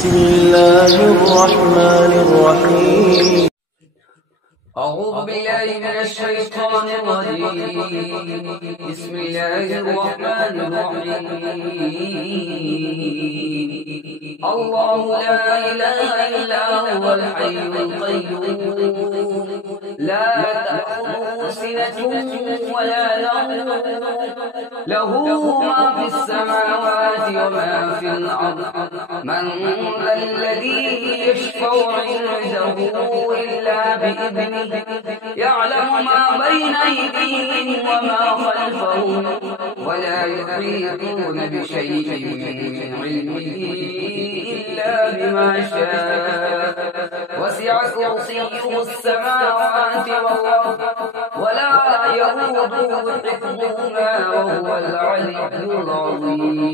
بسم الله الرحمن الرحيم. أعوذ بالله من الشيطان الرجيم. بسم الله الرحمن الرحيم. الله لا إله إلا هو الحي القيوم لا تأخذه سنة ولا نوم له ما في السماوات وما في الأرض من ذا الذي يشفع عنده إلا بإذنه يعلم ما بين أيديهم وما خلفهم ولا يحيطون بشيء من علمه إلا بما شاء وسع كرسيه السماوات والأرض ولا يئوده حفظهما وهو العلي العظيم.